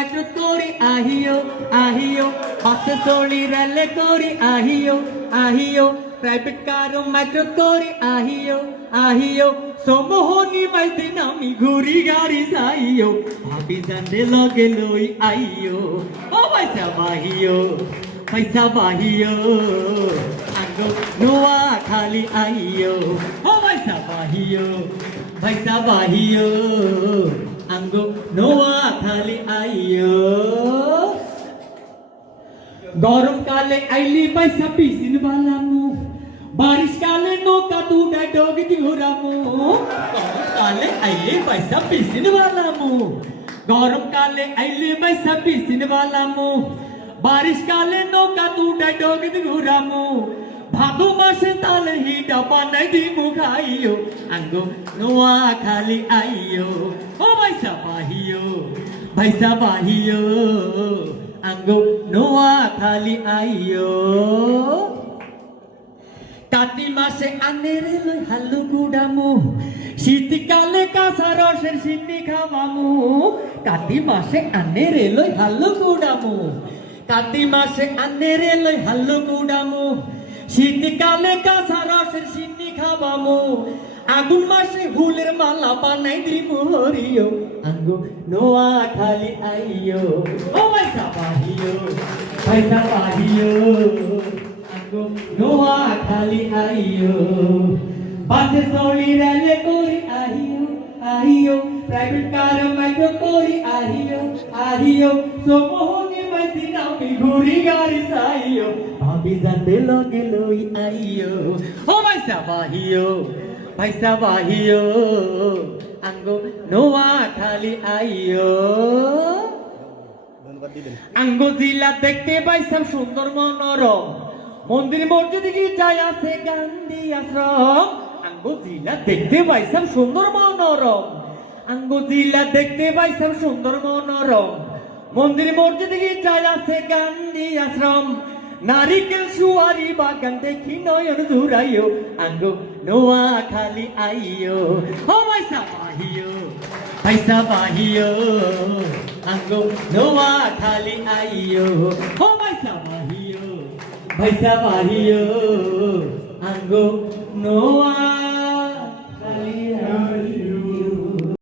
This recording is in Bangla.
মেট্রো করি আহিও আহিও বাসে চড়ি রেলে করি আহিও আহিও প্রাইভেট কার মেট্রো করি আহিও আহিও সমোহনী বাইতে নামি ঘুরি গাড়ি যাইও ভাবি জানে লগে লই আইও ও পয়সা বাহিও আঙ্গো নোয়া খালি আইও ও পয়সা বাহিও আঙ্গো নোয়া খালি আইও গরম কালে আইলি পয়সা পিসিন বালামু बारिश काले नौका तू डोगी घुरामू गरम काले आइले पैसा पीसिन वाला मुँह गरम काले आइले पैसा पीसिन वाला मुँह बारिश काले नौका तू डोगी घुरामू भादो मासे ताले ही डब्बा नहीं दी मुखाइयो अंगो नोआ खाली आइयो ओ पैसा बाहियो अंगो नोआ खाली आइयो কাতি মাসে আনেরে লই হালু গুড়ামু শীতকালে কাঁচা রসের সিন্নি খাওয়ামু কাতি মাসে আনেরে লই হালু গুড়ামু কাতি মাসে আনেরে লই হালু গুড়ামু শীতকালে কাঁচা রসের সিন্নি খাওয়ামু আগুন মাসে ফুলের মালা বানাই দিমু হরিও আঙ্গো নোয়া খালি আইও ও পয়সা বাহিও নোয়া খালি আইও বাসে চড়ি রেলে করি আহিও প্রাইভেট কার মেট্রো করি আহিও সমোহনী বাইতে নামি ঘুরি গাড়ি যাইও ভাবি জানতে লগে লই আইও ও পয়সা বাহিও আঙ্গো নোয়া খালি আইও আঙ্গো জিলা দেখতে পাইছাম সুন্দর মনোরম মন্দির মসজিদ গির্জায় আছে গান্ধী আশ্রম আঙ্গো জিলা দেখতে পাইছাম সুন্দর মনোরম আঙ্গো জিলা দেখতে পাইছাম সুন্দর মনোরম মন্দির মসজিদ গির্জায় আছে গান্ধী আশ্রম নারিকেল সুয়ারি বাগান দেখি নয়ন জুড়াইও আঙ্গো নোয়া খালি আইও ও পয়সা বাহিও আঙ্গো নোয়া খালি আইও ও পয়সা বাহিও আঙ্গো নোয়া